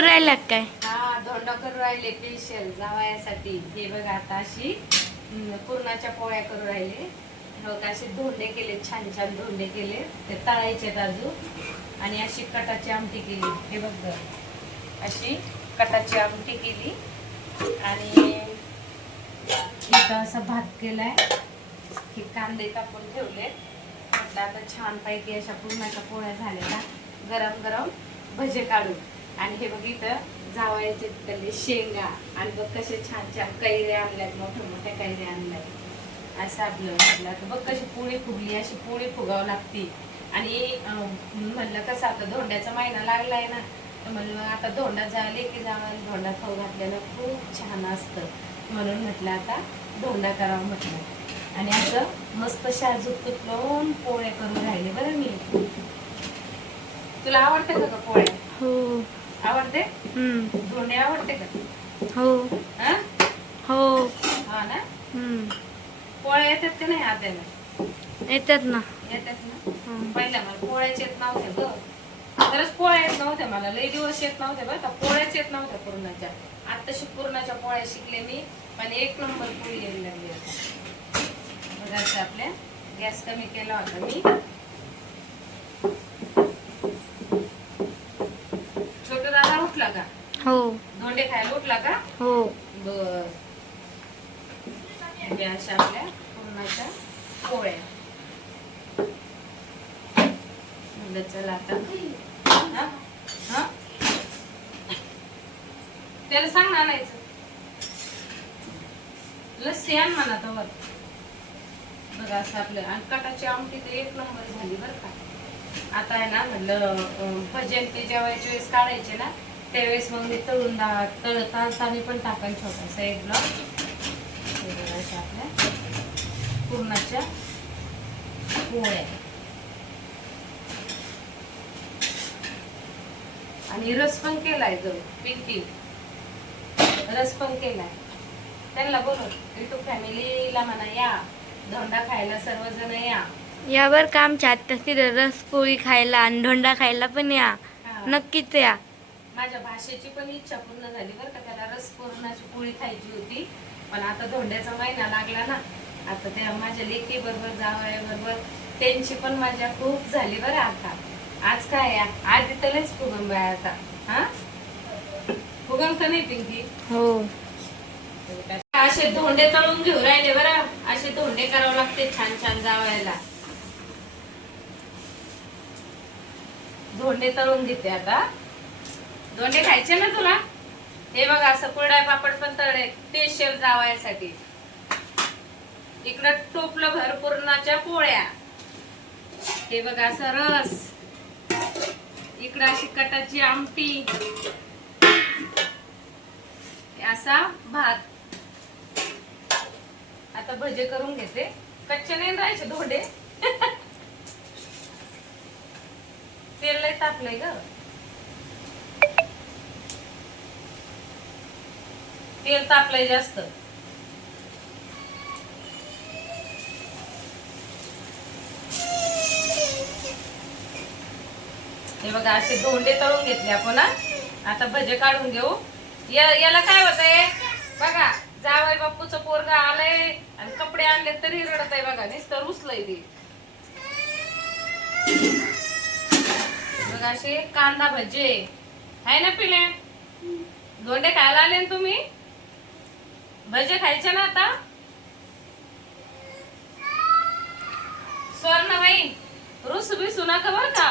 करू राहिला काय? हा, धोंडा करू राहिले स्पेशल जावयासाठी. हे बघा आता अशी पुरणाच्या पोळ्या करू राहिले. हो का, असे धोंडे केले, छान छान धोंडे केले. ते तळायचे अजून. आणि अशी कटाची आमटी केली. हे बघ, अशी कटाची आमटी केली. आणि इथं असा भात केलाय. हे कांदे कापून ठेवले. म्हटलं आता छान पैकी अशा पुरणाच्या पोळ्या झालेल्या, गरम गरम भजे काढून. आणि हे बघ इथं जावायचे त्याले शेंगा. आणि बघ कसे छान छान कैऱ्या आणल्यात, मोठ्या मोठ्या कैऱ्या आणल्यात. असं आपलं म्हटलं तर बघ कशी पोळी फुगली, अशी पोळी फुगावं लागते. आणि म्हणलं कसं आता धोंड्याचा महिना लागलाय ना, तर म्हणलं आता धोंडा झाले की जावा धोंडा खाऊ घातल्यानं खूप छान असतं. म्हणून म्हटलं आता धोंडा करावं म्हटलं. आणि असं मस्त शाजूक तूप लावून पोळ्या करून राहिले बरं मी. तुला आवडते का पोळ्या? हो. आवडते? धोंडे आवडते का? हो. हा? हो. हा ना? पोळ्या येतात का नाही आत्याला? येतात ना. येतात ना? पहिल्या मला पोळ्याच येत नव्हत्या ग. खरंच पोळ्या येत नव्हत्या मला, लई दिवस येत नव्हत्या बरं का. पोळ्याच येत नव्हत्या पुरणाच्या. आत्ताशी पुरणाच्या पोळ्या शिकले मी, पण एक नंबर पोळी यायला लागली आता. बघा आपल्या गॅस कमी केला होता मी. छोटू दादा उठला का? हो. धोंडे खायला उठला का? हो. बर. अशा आपल्या पुरणाच्या पोळ्या. म्हणलं चला आता. हा? हा? त्याला सांग ना आणायचं. लस्सी आण म्हणा तवर. बघा असं आपलं. आणि कटाची आमटी तर एक नंबर झाली बरं का. आता आहे ना म्हणलं भजन ते जेवायच्या वेळेस काढायचे ना, त्यावेळेस मग मी तळताना पण टाकायला छोटासा एक ब्लॉक. अशा आपल्या पुरणाच्या पोळ्या. आणि रस पण केलाय ग पिंकी, रस पण केलाय. त्यांना बोलव युट्यूब फॅमिलीला म्हणा या धोंडा खायला, सर्वजण या. यावर का आमच्या आत्या तिथं रसपोळी खायला आणि धोंडा खायला पण या. नक्कीच या. माझ्या भाषेची पण इच्छा पूर्ण झाली बरं का. त्याला रस पुरणाची पोळी खायची होती, पण आता धोंड्याचा महिना लागला ना, आता त्या माझ्या लेकी बरोबर जावया बरोबर त्यांची पण मजा खूप झाली बरं. आता आज काय आधी तलेच फुगम बाय आता. हा, फुगम का नाही पिंकी? हो. असे धोंडे तळून घेऊ राहिले बरं. असे धोंडे करावं लागते छान छान जावायला. धोंडे तळून घेते आता. धोंडे खायचे ना तुला? हे बघा असं कुरडया पापड पण तळले स्पेशल जावायसाठी. इकडं टोपलं भर पुरणाच्या पोळ्या. हे बघा असं रस. इकडं अशी कटाची आमटी. असा भात. आता भजे करून घेते. कच्चे नाही राहायचे धोंडे. तेल लय तापलंय ग. तेल तापलंय जास्त. हे बघा असे धोंडे तळून घेतले आपण. आता भजे काढून घेऊ. याला काय होतंय बघा, जावई बापूचं पोरगा आलंय आणि कपडे आणले तरी रडत आहे बघा. नुसतं रुसलंय ते. बघा असे कांदा भजे आहे ना पिले. धोंडे खायला आले ना तुम्ही? भजे खायचे ना आता? स्वर्णबाई रुस बिसू नका बर का.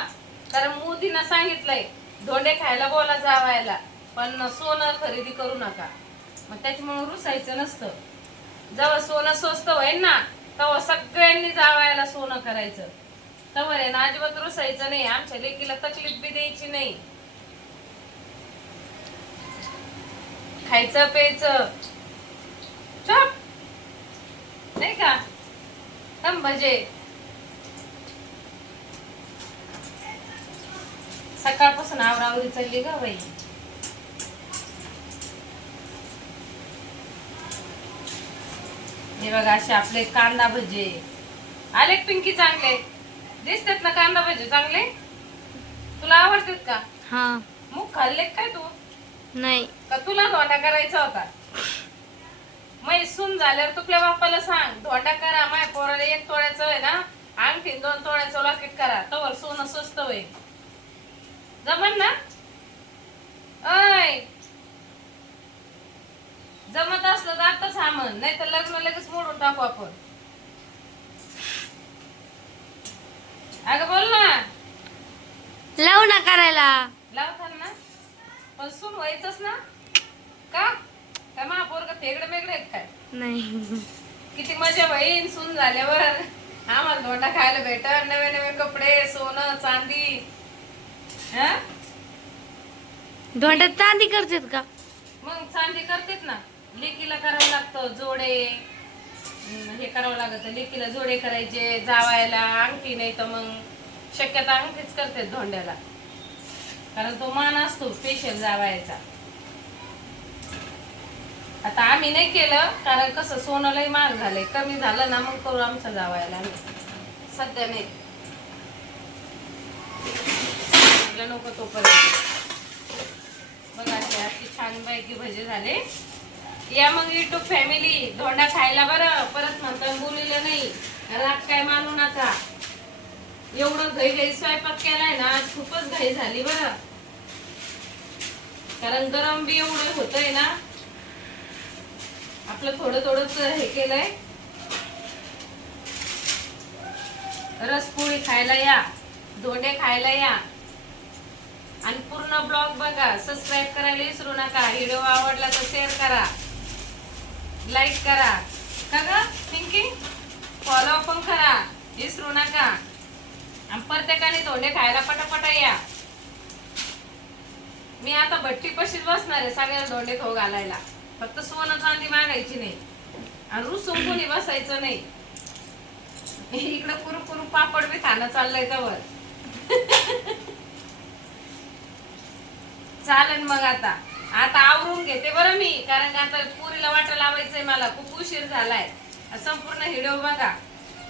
कारण मोदींना सांगितलंय धोंडे खायला बोला जावायला, पण सोनं खरेदी करू नका. मग त्याच्यामुळे रुसायचं नसतं. जेव्हा सोनं स्वस्त होईल ना, तेव्हा सगळ्यांनी जावायला सोनं करायचं. तेव्हा आहे ना अजिबात रुसायचं नाही. आमच्या लेकीला तकलीफ बी द्यायची नाही. खायचं प्यायचं चप नाही का. तम भजे सकाळपासून आवरावरी चालली ग बाई. हे बघा असे आपले कांदा भजे आले पिंकी. चांगले दिसतात ना कांदा भजे चांगले. तुला आवडतात का? हा. मग खाल्ले काय तू? नाही. का तुला धोंडा करायचा होता? मै सून झाल्यावर तुपल्या बाप्पाला सांग धोंडा करा, माय पोराला 1 तोळ्याचं आहे ना अंगठी 2 तोळ्याचं लॉकेट करा, तवर सोनं स्वस्त होईल. जमन ना? ऐ जमत असलं तर आताच हा म्हण, नाही तर लग्न लगेच मोडून टाकू आपण. अगं बोल ना. लावू ना करायला. लावताल ना, पण सून व्हायचंच ना. का काय महापोरग फेगडे मेगडे आहेत काय? नाही. किती मजा होईल सून झाल्यावर. आम्हाला धोंडा खायला भेटल, नवे नवे कपडे, सोनं चांदी. हा धोंड्यात चांदी करतात का? मग चांदी करतेत ना. लेकीला करावं लागतं जोडे, हे करावं लागतं. लेकीला जोडे करायचे, जावायला अंगठी, नाही तर मग शक्यता अंगठीच करते धोंड्याला, कारण तो मान असतो स्पेशल जावायचा. आता आम्ही नाही केलं, कारण कसं सोनं लय महाग झालंय. कमी झालं ना मग करू आमच्या जावायला. आम्ही सध्या नाही, म्हटलं नको तोपर्यंत. बघा अशी छान पैकी भजे झाले. या मग युट्यूब फॅमिली धोंडा खायला बरं. परत म्हणतात बोललेलं नाही, राग काय मानू नका. एवढं घाई घाई स्वयंपाक केलाय ना, आज खूपच घाई झाली बरं, कारण गरम बी एवढं होतंय ना. आपलं थोडं थोडंच हे केलंय. रसपोळी खायला या, धोंडे खायला या, आणि पूर्ण ब्लॉग बघा. सबस्क्राईब करायला विसरू नका. व्हिडिओ आवडला तर शेअर करा, लाईक करा. का ग पिंकी? फॉलो पण करा, विसरू नका. आणि प्रत्येकाने धोंडे खायला पटापटा या. मी आता भट्टी पशीच बसणार आहे सगळ्या धोंडे खाऊ घालायला. फक्त सोनं चांदी मागायची नाही आणि रुसून कोणी बसायचं नाही. इकडं कुरु कुरु पापड बी खाणं चाललंय त्यावर. चालेल मग आता आवरून घेते बरं मी, कारण का आता पुरीला वाटा लावायचंय मला. खूप उशीर झालाय. संपूर्ण व्हिडिओ बघा.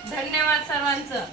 धन्यवाद सर्वांचं.